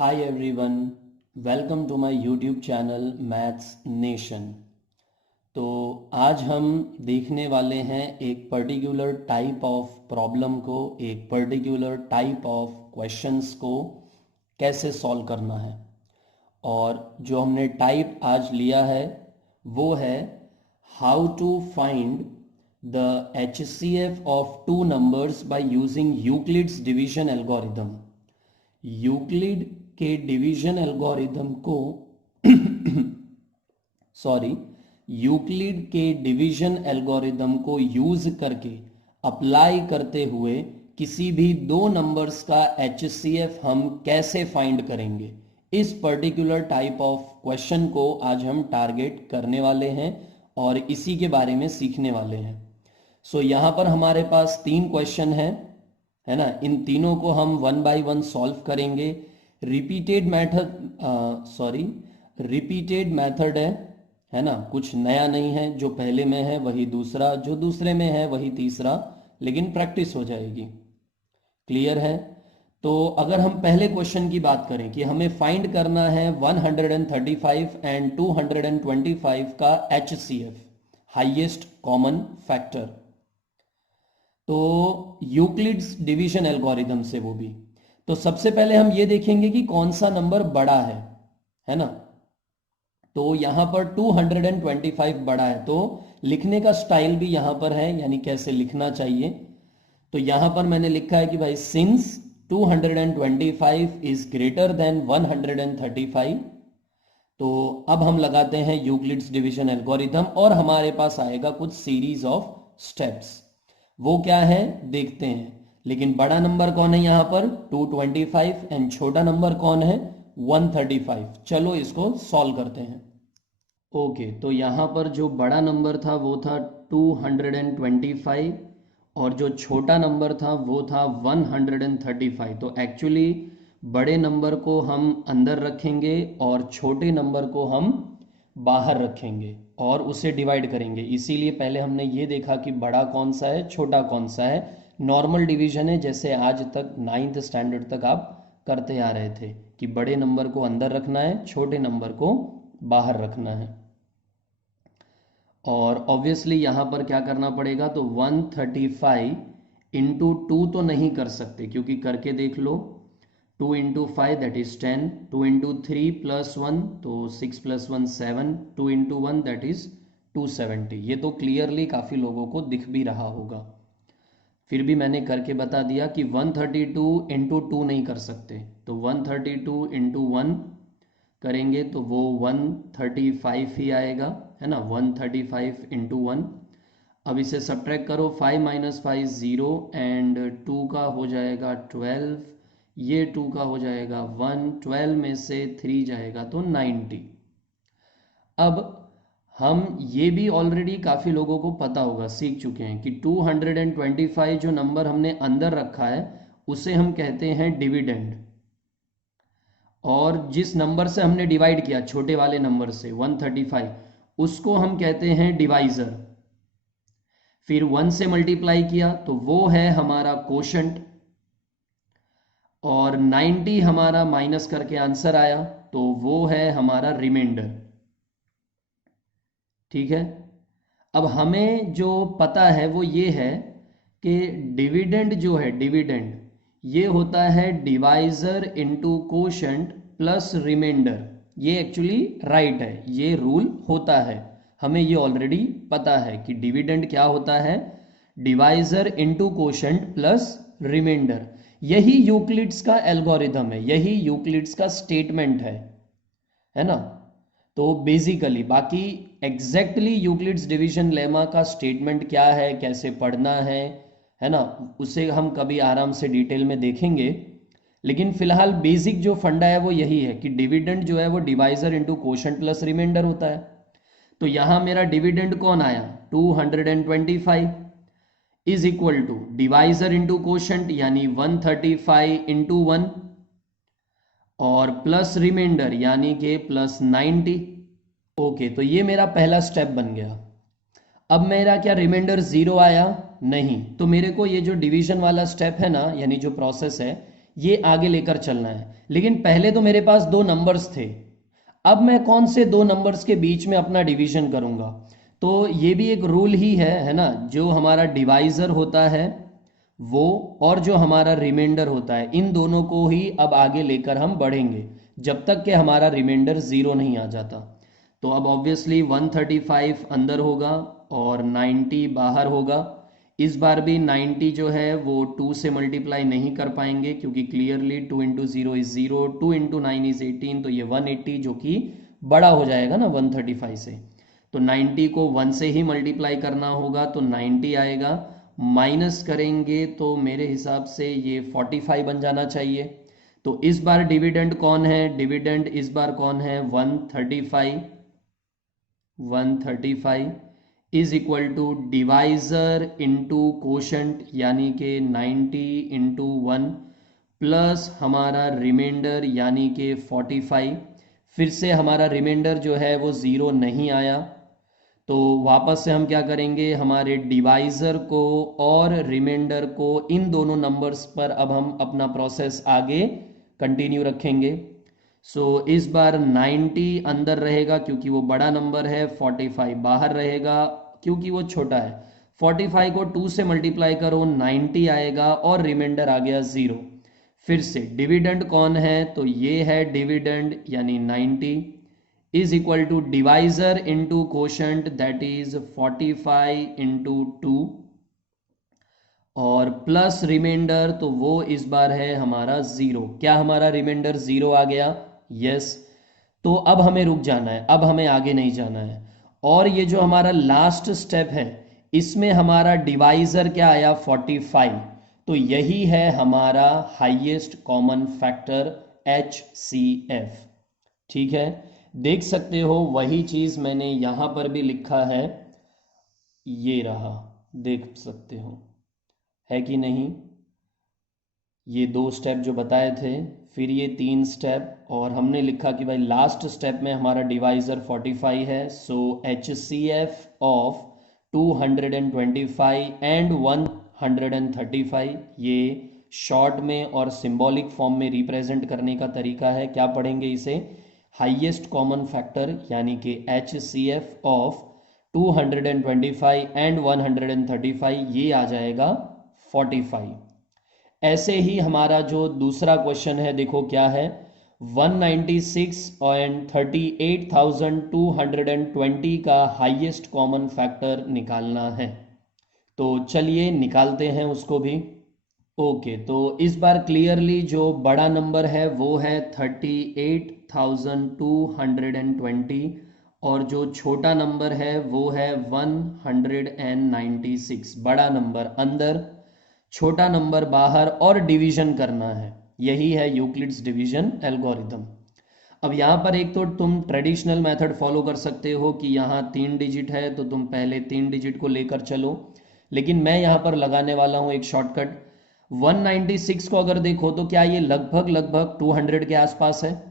Hi everyone, welcome to my YouTube channel Maths Nation। तो आज हम देखने वाले हैं एक पर्टिकुलर टाइप ऑफ प्रॉब्लम को, एक पर्टिकुलर टाइप ऑफ क्वेश्चंस को कैसे सॉल्व करना है। और जो हमने टाइप आज लिया है वो है how to find the HCF of two numbers by using Euclid's division algorithm. Euclid के डिवीजन एल्गोरिथम को यूक्लिड के डिवीजन एल्गोरिथम को यूज करके अप्लाई करते हुए किसी भी दो नंबर्स का HCF हम कैसे फाइंड करेंगे, इस पर्टिकुलर टाइप ऑफ क्वेश्चन को आज हम टारगेट करने वाले हैं और इसी के बारे में सीखने वाले हैं। सो यहां पर हमारे पास तीन क्वेश्चन है ना। इन तीनों को हम वन बाय वन सॉल्व करेंगे। रिपीटेड मेथड है ना, कुछ नया नहीं है। जो पहले में है वही दूसरा, जो दूसरे में है वही तीसरा, लेकिन प्रैक्टिस हो जाएगी। क्लियर है? तो अगर हम पहले क्वेश्चन की बात करें कि हमें फाइंड करना है 135 एंड 225 का HCF, हाईएस्ट कॉमन फैक्टर, तो यूक्लिड्स डिवीजन एल्गोरिथम से वो भी। तो सबसे पहले हम ये देखेंगे कि कौन सा नंबर बड़ा है ना। तो यहां पर 225 बड़ा है, तो लिखने का स्टाइल भी यहां पर है, यानी कैसे लिखना चाहिए। तो यहां पर मैंने लिखा है कि भाई सिंस 225 इज ग्रेटर देन 135, तो अब हम लगाते हैं यूक्लिड्स डिवीजन एल्गोरिथम और हमारे पास आएगा कुछ सीरीज ऑफ स्टेप्स। वो क्या है देखते हैं। लेकिन बड़ा नंबर कौन है यहां पर? 225 एंड छोटा नंबर कौन है? 135। चलो इसको सॉल्व करते हैं। ओके, तो यहां पर जो बड़ा नंबर था वो था 225 और जो छोटा नंबर था वो था 135। तो एक्चुअली बड़े नंबर को हम अंदर रखेंगे और छोटे नंबर को हम बाहर रखेंगे और उसे डिवाइड करेंगे। इसीलिए पहले हमने ये देखा कि बड़ा कौन सा है, छोटा कौन सा है। नॉर्मल डिवीजन है, जैसे आज तक 9th स्टैंडर्ड तक आप करते आ रहे थे कि बड़े नंबर को अंदर रखना है, छोटे नंबर को बाहर रखना है। और ऑब्वियसली यहां पर क्या करना पड़ेगा, तो 135 इंटू 2 तो नहीं कर सकते, क्योंकि करके देख लो। 2 into 5 that is 10, 2 into 3 plus 1 तो 6 प्लस 1 7, 2 इंटू 1 दैट इज 270। ये तो क्लियरली काफ़ी लोगों को दिख भी रहा होगा, फिर भी मैंने करके बता दिया कि 132 इंटू 2 नहीं कर सकते। तो 132 इंटू 1 करेंगे तो वो 135 ही आएगा, है ना। 135 इंटू 1। अब इसे सब्ट्रैक्ट करो, 5 माइनस 5 0 एंड 2 का हो जाएगा 12, ये 2 का हो जाएगा 1, 12 में से 3 जाएगा तो 90। अब हम ये भी ऑलरेडी काफ़ी लोगों को पता होगा, सीख चुके हैं कि 225 जो नंबर हमने अंदर रखा है उसे हम कहते हैं डिविडेंड, और जिस नंबर से हमने डिवाइड किया छोटे वाले नंबर से 135, उसको हम कहते हैं डिवाइजर। फिर 1 से मल्टीप्लाई किया तो वो है हमारा कोशंट, और 90 हमारा माइनस करके आंसर आया तो वो है हमारा रिमाइंडर। ठीक है। अब हमें जो पता है वो ये है कि डिविडेंड जो है, डिविडेंड ये होता है divisor into quotient plus remainder. ये एक्चुअली राइट है, ये रूल होता है, हमें ये ऑलरेडी पता है कि डिविडेंड क्या होता है, divisor into quotient plus remainder. यही यूक्लिड्स का एल्गोरिथम है, यही यूक्लिड्स का स्टेटमेंट है ना। तो बेसिकली बाकी एग्जैक्टली यूक्लिड्स डिवीजन लेमा का स्टेटमेंट क्या है, कैसे पढ़ना है ना, उसे हम कभी आराम से डिटेल में देखेंगे। लेकिन फिलहाल बेसिक जो फंडा है वो यही है कि डिविडेंड जो है वो divisor into quotient plus remainder होता है। तो यहां मेरा डिविडेंड कौन आया, 225 is equal to divisor into quotient यानी 135 इंटू 1 और प्लस रिमाइंडर यानी कि प्लस 90। ओके, तो ये मेरा पहला स्टेप बन गया। अब मेरा क्या रिमाइंडर 0 आया? नहीं। तो मेरे को ये जो डिवीजन वाला स्टेप है ना, यानी जो प्रोसेस है, ये आगे लेकर चलना है। लेकिन पहले तो मेरे पास दो नंबर्स थे, अब मैं कौन से दो नंबर्स के बीच में अपना डिवीजन करूंगा? तो ये भी एक रूल ही है ना, जो हमारा डिवाइजर होता है वो और जो हमारा रिमाइंडर होता है, इन दोनों को ही अब आगे लेकर हम बढ़ेंगे जब तक कि हमारा रिमाइंडर ज़ीरो नहीं आ जाता। तो अब ऑब्वियसली 135 अंदर होगा और 90 बाहर होगा। इस बार भी 90 जो है वो 2 से मल्टीप्लाई नहीं कर पाएंगे, क्योंकि clearly 2 into zero is zero, 2 into 9 is 18, तो ये 180 जो कि बड़ा हो जाएगा ना 135 से। तो 90 को 1 से ही मल्टीप्लाई करना होगा, तो 90 आएगा, माइनस करेंगे तो मेरे हिसाब से ये 45 बन जाना चाहिए। तो इस बार डिविडेंड कौन है? डिविडेंड इस बार कौन है? 135। 135 is equal to divisor into quotient, यानी कि 90 इंटू 1 प्लस हमारा रिमाइंडर यानी कि 45। फिर से हमारा रिमाइंडर जो है वो ज़ीरो नहीं आया, तो वापस से हम क्या करेंगे, हमारे डिवाइजर को और रिमाइंडर को, इन दोनों नंबर्स पर अब हम अपना प्रोसेस आगे कंटिन्यू रखेंगे। सो इस बार 90 अंदर रहेगा क्योंकि वो बड़ा नंबर है, 45 बाहर रहेगा क्योंकि वो छोटा है। 45 को 2 से मल्टीप्लाई करो, 90 आएगा और रिमाइंडर आ गया 0। फिर से डिविडेंड कौन है? तो ये है डिविडेंड, यानी 90 is equal to divisor into quotient, that is 45 into 2, और प्लस रिमाइंडर, तो वो इस बार है हमारा 0। क्या हमारा रिमाइंडर 0 आ गया? यस। तो अब हमें रुक जाना है, अब हमें आगे नहीं जाना है। और ये जो हमारा लास्ट स्टेप है, इसमें हमारा डिवाइजर क्या आया? 45। तो यही है हमारा हाईएस्ट कॉमन फैक्टर HCF। ठीक है, देख सकते हो वही चीज मैंने यहां पर भी लिखा है, ये रहा, देख सकते हो है कि नहीं? ये 2 स्टेप जो बताए थे, फिर ये 3 स्टेप, और हमने लिखा कि भाई लास्ट स्टेप में हमारा डिवाइजर 45 है। सो HCF ऑफ 225 एंड 135, ये शॉर्ट में और सिंबॉलिक फॉर्म में रिप्रेजेंट करने का तरीका है। क्या पढ़ेंगे इसे? हाईएस्ट कॉमन फैक्टर, यानी कि HCF ऑफ 225 एंड 135, ये आ जाएगा 45। ऐसे ही हमारा जो दूसरा क्वेश्चन है, देखो क्या है, 196 एंड 38,220 का हाईएस्ट कॉमन फैक्टर निकालना है। तो चलिए निकालते हैं उसको भी। ओके, तो इस बार क्लियरली जो बड़ा नंबर है वो है 38,220, और जो छोटा नंबर है वो है 196। बड़ा नंबर अंदर, छोटा नंबर बाहर, और डिवीजन करना है। यही है यूक्लिड्स डिवीजन एल्गोरिथम। अब यहाँ पर एक तो तुम ट्रेडिशनल मेथड फॉलो कर सकते हो कि यहाँ 3 डिजिट है तो तुम पहले 3 डिजिट को लेकर चलो, लेकिन मैं यहाँ पर लगाने वाला हूँ एक शॉर्टकट। 196 को अगर देखो तो क्या ये लगभग लगभग 200 के आसपास है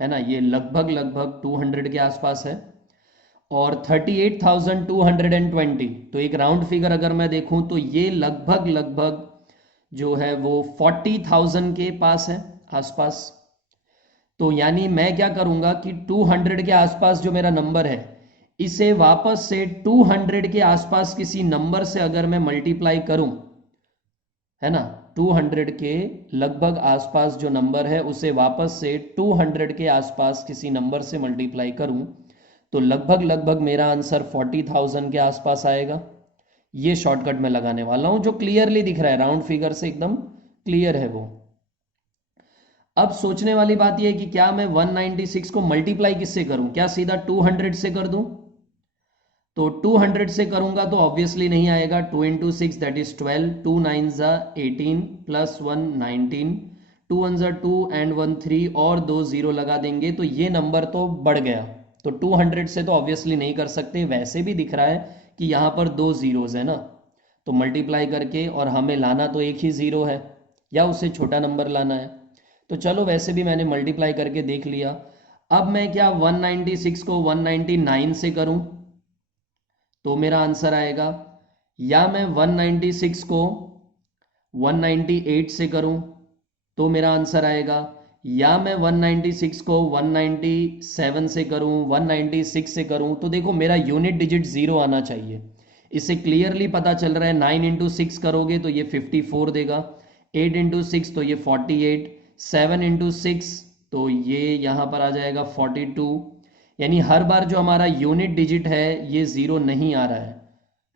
ना? ये लगभग लगभग 200 के आसपास है। और 38,220, तो एक राउंड फिगर अगर मैं देखूं तो ये लगभग लगभग जो है वो 40,000 के पास है, आसपास। तो यानी मैं क्या करूंगा कि 200 के आसपास जो मेरा नंबर है, इसे वापस से 200 के आसपास किसी नंबर से अगर मैं मल्टीप्लाई करूं, है ना, 200 के लगभग आसपास जो नंबर है उसे वापस से 200 के आसपास किसी नंबर से मल्टीप्लाई करूं, तो लगभग लगभग मेरा आंसर 40,000 के आसपास आएगा। ये शॉर्टकट मैं लगाने वाला हूं जो क्लियरली दिख रहा है, राउंड फिगर से एकदम क्लियर है वो। अब सोचने वाली बात यह है कि क्या मैं 196 को मल्टीप्लाई किससे करूं? क्या सीधा 200 से कर दूं? तो 200 से करूंगा तो ऑब्वियसली नहीं आएगा। 2 इंटू 6 दैट इज 12, 2 9 ज़ा 18 प्लस 1 19, 2 1 ज़ा 2 एंड 1 3, और 2 0 लगा देंगे तो ये नंबर तो बढ़ गया। तो 200 से तो ऑब्वियसली नहीं कर सकते, वैसे भी दिख रहा है कि यहाँ पर 2 जीरोज है ना, तो मल्टीप्लाई करके, और हमें लाना तो एक ही ज़ीरो है या उससे छोटा नंबर लाना है। तो चलो वैसे भी मैंने मल्टीप्लाई करके देख लिया। अब मैं क्या 196 को 199 से करूं तो मेरा आंसर आएगा, या मैं 196 को 198 से करूं, तो मेरा आंसर आएगा, या मैं 196 को 197 से करूं, 196 से करूं, तो देखो मेरा यूनिट डिजिट 0 आना चाहिए। इससे क्लियरली पता चल रहा है 9 इंटू 6 करोगे तो ये 54 देगा, 8 इंटू 6 तो ये 48, 7 इंटू 6 तो ये यहाँ पर आ जाएगा 42। यानी हर बार जो हमारा यूनिट डिजिट है ये 0 नहीं आ रहा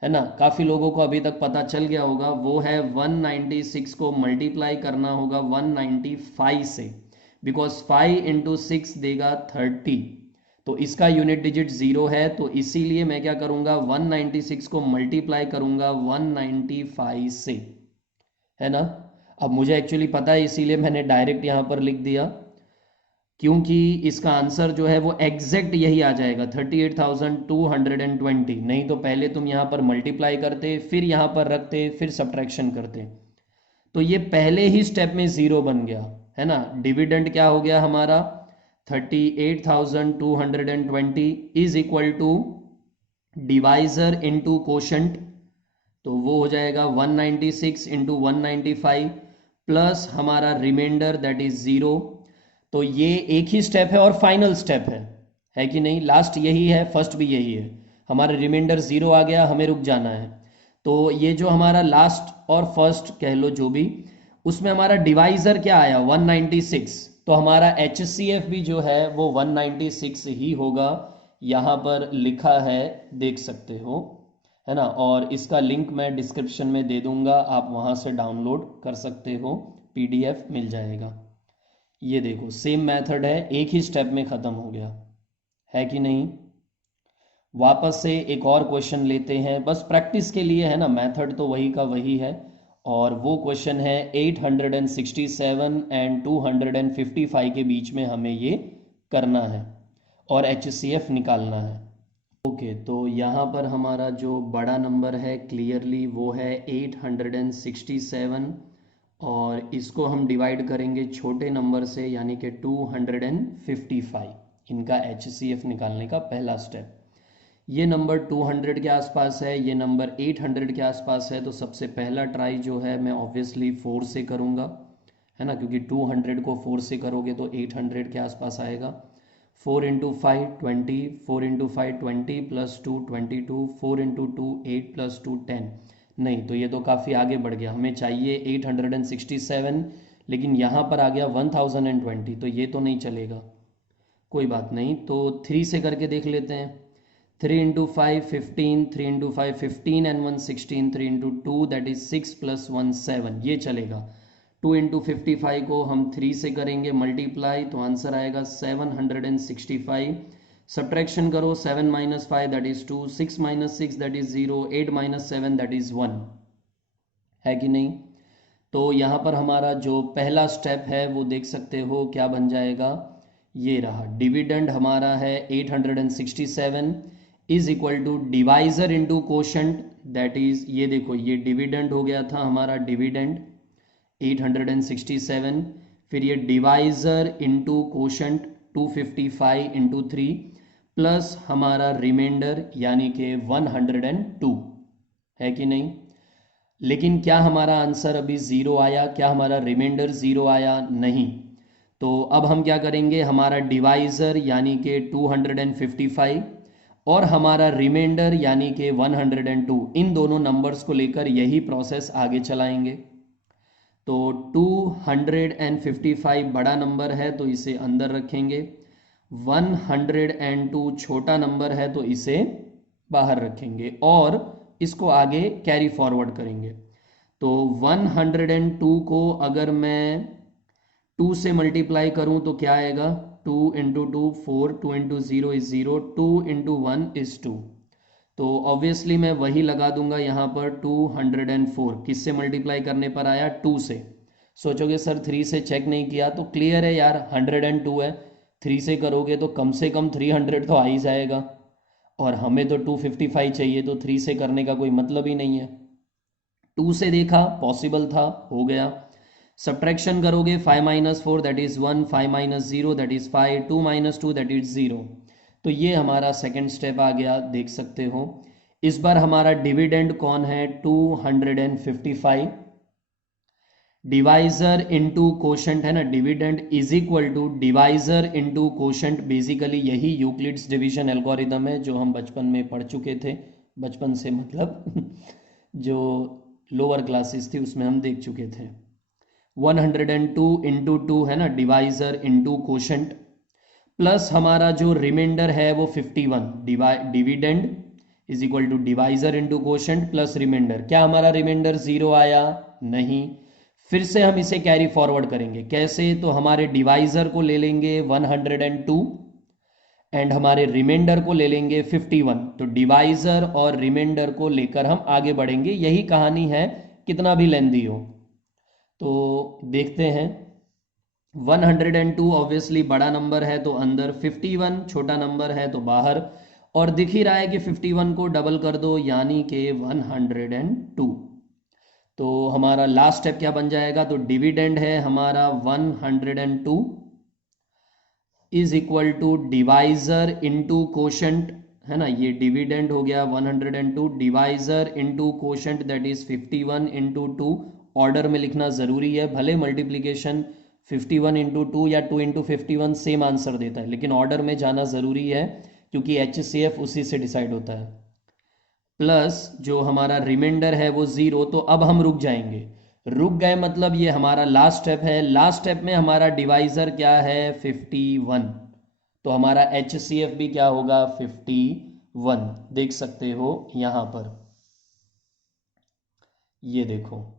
है ना। काफ़ी लोगों को अभी तक पता चल गया होगा, वो है 196 को मल्टीप्लाई करना होगा 195 से, बिकॉज 5 इंटू 6 देगा 30, तो इसका यूनिट डिजिट 0 है, तो इसीलिए मैं क्या करूंगा 196 को मल्टीप्लाई करूंगा 195 से, है ना। अब मुझे एक्चुअली पता है इसीलिए मैंने डायरेक्ट यहां पर लिख दिया, क्योंकि इसका आंसर जो है वो एग्जैक्ट यही आ जाएगा 38,220। नहीं तो पहले तुम यहां पर मल्टीप्लाई करते, फिर यहां पर रखते, फिर सब्ट्रैक्शन करते, तो ये पहले ही स्टेप में 0 बन गया, है ना। डिविडेंड क्या हो गया हमारा 38,220 is equal to divisor into quotient, तो वो हो जाएगा 196 इंटू 195 प्लस हमारा रिमाइंडर दैट इज 0। तो ये एक ही स्टेप है और फाइनल स्टेप है कि नहीं। लास्ट यही है, फर्स्ट भी यही है। हमारा रिमाइंडर 0 आ गया, हमें रुक जाना है। तो ये जो हमारा लास्ट और फर्स्ट कह लो जो भी, उसमें हमारा डिवाइजर क्या आया 196, तो हमारा HCF भी जो है वो 196 ही होगा, यहाँ पर लिखा है देख सकते हो, है ना। और इसका लिंक मैं डिस्क्रिप्शन में दे दूंगा, आप वहाँ से डाउनलोड कर सकते हो, PDF मिल जाएगा। ये देखो सेम मेथड है, एक ही स्टेप में ख़त्म हो गया, है कि नहीं। वापस से एक और क्वेश्चन लेते हैं, बस प्रैक्टिस के लिए, है ना। मेथड तो वही का वही है, और वो क्वेश्चन है 867 एंड 255 के बीच में हमें ये करना है और HCF निकालना है। ओके, तो यहाँ पर हमारा जो बड़ा नंबर है क्लियरली वो है 867, और इसको हम डिवाइड करेंगे छोटे नंबर से यानी कि 255। इनका HCF निकालने का पहला स्टेप। ये नंबर 200 के आसपास है, ये नंबर 800 के आसपास है, तो सबसे पहला ट्राई जो है मैं ऑब्वियसली 4 से करूँगा, है ना, क्योंकि 200 को 4 से करोगे तो 800 के आसपास आएगा। 4 into 5 20, 4 into 5 20 plus 2 22, 4 into 2 8 plus 2 10। नहीं, तो ये तो काफ़ी आगे बढ़ गया, हमें चाहिए 867, लेकिन यहाँ पर आ गया 1020, तो ये तो नहीं चलेगा। कोई बात नहीं, तो 3 से करके देख लेते हैं। 3 into 5 15, 3 into 5 15 and 1 16, 3 into 2 that is 6 plus 1 7, ये चलेगा। 2 इंटू 55 को हम 3 से करेंगे मल्टीप्लाई, तो आंसर आएगा 765। सब्ट्रैक्शन करो, 7 minus 5 that is 2, 6 minus 6 that is 0, 8 minus 7 that is 1, है कि नहीं। तो यहाँ पर हमारा जो पहला स्टेप है वो देख सकते हो क्या बन जाएगा, ये रहा। डिविडेंड हमारा है 867 is equal to divisor into quotient, that is, ये देखो ये डिविडेंड हो गया था हमारा, डिविडेंड 867, फिर ये divisor into quotient 255 into 3 plus हमारा रिमाइंडर यानी कि 102, है कि नहीं। लेकिन क्या हमारा आंसर अभी 0 आया, क्या हमारा रिमाइंडर 0 आया? नहीं। तो अब हम क्या करेंगे, हमारा डिवाइजर यानी कि 255 और हमारा रिमाइंडर यानी कि 102, इन दोनों नंबर्स को लेकर यही प्रोसेस आगे चलाएंगे। तो 255 बड़ा नंबर है तो इसे अंदर रखेंगे, 102 छोटा नंबर है तो इसे बाहर रखेंगे और इसको आगे कैरी फॉरवर्ड करेंगे। तो 102 को अगर मैं 2 से मल्टीप्लाई करूं तो क्या आएगा, 2 into 2 4, 2 into 0 is 0, 2 into 1 is 2। तो ऑब्वियसली मैं वही लगा दूंगा यहाँ पर 204, किससे मल्टीप्लाई करने पर आया, 2 से। सोचोगे सर 3 से चेक नहीं किया, तो क्लियर है यार 102 है, 3 से करोगे तो कम से कम 300 तो आ ही जाएगा, और हमें तो 255 चाहिए, तो 3 से करने का कोई मतलब ही नहीं है। 2 से देखा पॉसिबल था, हो गया। सब्ट्रैक्शन करोगे 5 minus 4 that is 1, 5 minus 0 that is 5, 2 minus 2 that is 0। तो ये हमारा सेकंड स्टेप आ गया, देख सकते हो। इस बार हमारा डिविडेंड कौन है, 255। डिवाइजर इनटू कोशेंट है ना, dividend is equal to divisor into quotient. Basically यही यूक्लिड्स डिवीजन एल्गोरिदम है जो हम बचपन में पढ़ चुके थे, बचपन से मतलब जो लोअर क्लासेस थी उसमें हम देख चुके थे। 102 इंटू 2 है ना, डिवाइजर इंटू कोशेंट, प्लस हमारा जो रिमाइंडर है वो 51, dividend is equal to divisor into quotient plus remainder. क्या हमारा रिमाइंडर 0 आया? नहीं। फिर से हम इसे कैरी फॉरवर्ड करेंगे। कैसे? तो हमारे डिवाइजर को ले लेंगे 102 एंड हमारे रिमाइंडर को ले लेंगे 51। तो डिवाइजर और रिमाइंडर को लेकर हम आगे बढ़ेंगे। यही कहानी है, कितना भी लेंदी हो। तो देखते हैं, 102 ऑब्वियसली बड़ा नंबर है तो अंदर, 51 छोटा नंबर है तो बाहर, और दिख ही रहा है कि 51 को डबल कर दो यानी कि 102। तो हमारा लास्ट स्टेप क्या बन जाएगा? तो डिविडेंड है हमारा 102 is equal to divisor into quotient, है ना, ये डिविडेंड हो गया 102, divisor into quotient that is 51 into 2। Order में लिखना जरूरी है, भले मल्टीप्लीकेशन 51 इंटू 2 या 2 इंटू 51 सेम आंसर देता है, लेकिन ऑर्डर में जाना जरूरी है क्योंकि HCF उसी से डिसाइड होता है। प्लस जो हमारा रिमाइंडर है वो 0। तो अब हम रुक जाएंगे, रुक गए मतलब ये हमारा लास्ट स्टेप है। लास्ट स्टेप में हमारा डिवाइजर क्या है? 51। तो हमारा HCF भी क्या होगा? 51। देख सकते हो यहां पर, ये देखो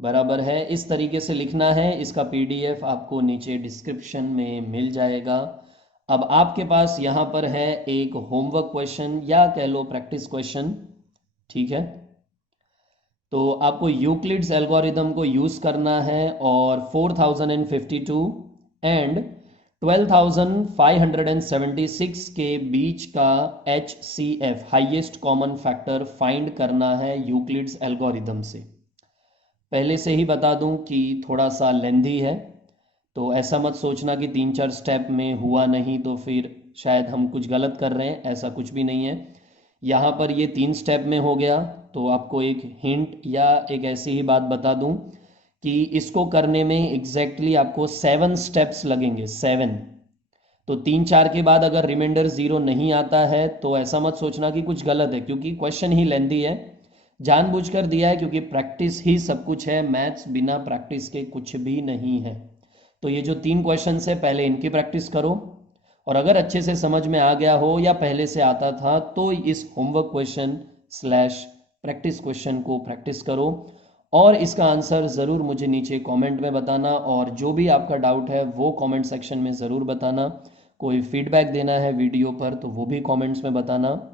बराबर है। इस तरीके से लिखना है। इसका PDF आपको नीचे डिस्क्रिप्शन में मिल जाएगा। अब आपके पास यहां पर है एक होमवर्क क्वेश्चन या कह लो प्रैक्टिस क्वेश्चन, ठीक है। तो आपको यूक्लिड्स एल्गोरिदम को यूज करना है और 4052 एंड 12576 के बीच का HCF highest common factor find करना है यूक्लिड्स एल्गोरिदम से। पहले से ही बता दूं कि थोड़ा सा लेंथी है, तो ऐसा मत सोचना कि 3-4 स्टेप में हुआ नहीं तो फिर शायद हम कुछ गलत कर रहे हैं, ऐसा कुछ भी नहीं है। यहाँ पर ये 3 स्टेप में हो गया। तो आपको एक हिंट या एक ऐसी ही बात बता दूं कि इसको करने में एग्जैक्टली आपको 7 स्टेप्स लगेंगे, 7। तो 3-4 के बाद अगर रिमाइंडर 0 नहीं आता है तो ऐसा मत सोचना कि कुछ गलत है, क्योंकि क्वेश्चन ही लेंथी है, जानबूझकर दिया है, क्योंकि प्रैक्टिस ही सब कुछ है। मैथ्स बिना प्रैक्टिस के कुछ भी नहीं है। तो ये जो 3 क्वेश्चन है पहले इनकी प्रैक्टिस करो, और अगर अच्छे से समझ में आ गया हो या पहले से आता था तो इस homework question slash practice question को प्रैक्टिस करो और इसका आंसर ज़रूर मुझे नीचे कमेंट में बताना। और जो भी आपका डाउट है वो कमेंट सेक्शन में ज़रूर बताना। कोई फीडबैक देना है वीडियो पर तो वो भी कमेंट्स में बताना।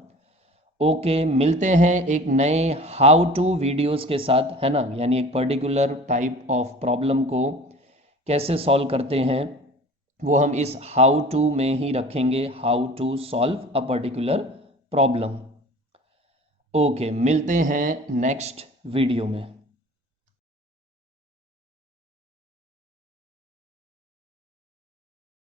ओके, मिलते हैं एक नए हाउ टू वीडियोस के साथ, है ना, यानी एक पर्टिकुलर टाइप ऑफ प्रॉब्लम को कैसे सॉल्व करते हैं वो हम इस हाउ टू में ही रखेंगे, how to solve a particular problem. Okay, मिलते हैं नेक्स्ट वीडियो में।